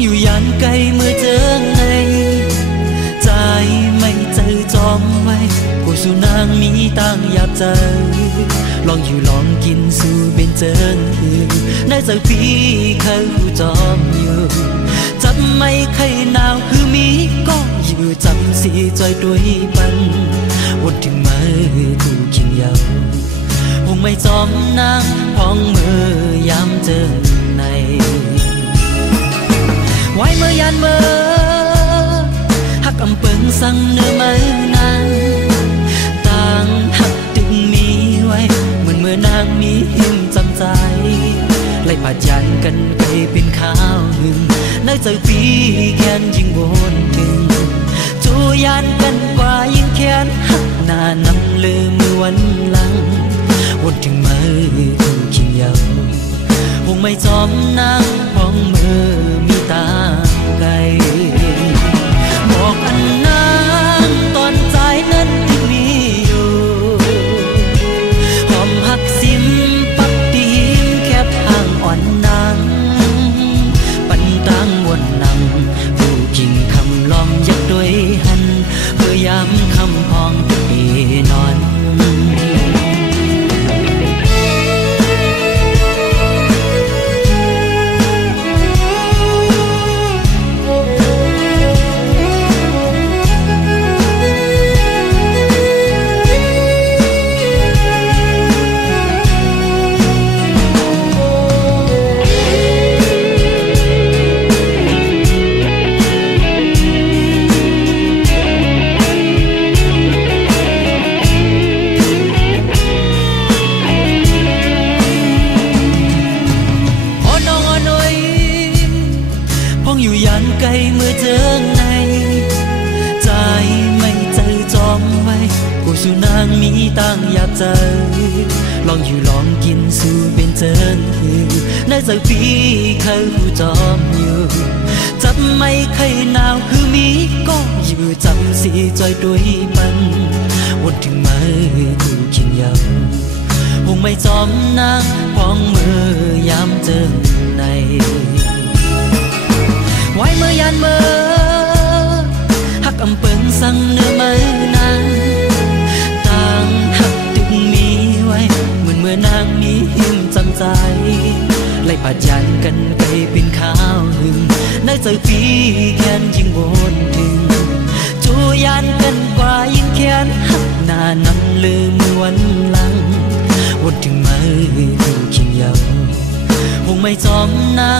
อยู่ยันไกลเมื่อเจอไง ใจไม่เจอจอมไว้ผู้สุนางมีตั้งหยาบใจอลองอยู่ลองกินสู่เป็นเจิงอื่นในใจพี่เคยผู้จอมอยู่จับไม่เคยหนาวคือมีก็อยู่จำสีจอยด้วยปันวนถึงมือคู่เคียงยาวคงไม่จอมนางพองมือยามเจอ ไว้เมื่อยานเมื่อหักอำเปิงสั่งเนื้อมือนางต่างหักดึงมีไว้ เหมือนเมื่อนางมีหิมจำใจไล่ปัดยันกันไปเป็นข้าวหนึ่งในใจปีแค้นยิ่งวนถึงจูยานกันกว่ายิ่งแค้นหักหน้านำลืมมือวันหลังวนถึงมือคู่เคียงเยาวคงไม่จอมนางพองมือันไกลเมื่อเจอในใจไม่ใจจอมไว้ผู้สุนางมีตั้งอยากใจลองอยู่ลองกินสู่เป็นเจิงคือในใจพี่เคยผู้จอมอยู่จับไม่เคยหนาวคือมีก็อยู่จำสีจอยด้วยปันวนถึงมือคู่เคียงเยาวคงไม่จอมนางพองมือยามเจอใน ไว้เมื่อยานเมื่อหักอำเปิงสังเนื้อมือนางต่างหักดึงมีไว้ เหมือนเมื่อนางมีหิมจำใจไล่ปัดยันกันไปเป็นข้าวหึงในใจพี่แค้นยิ่งวนถึงจูยานกันกว่ายิ่งแค้นหักหน้านั้นลืมวันหลังวนถึงมือคู่เคียงยาวคงไม่จอมนา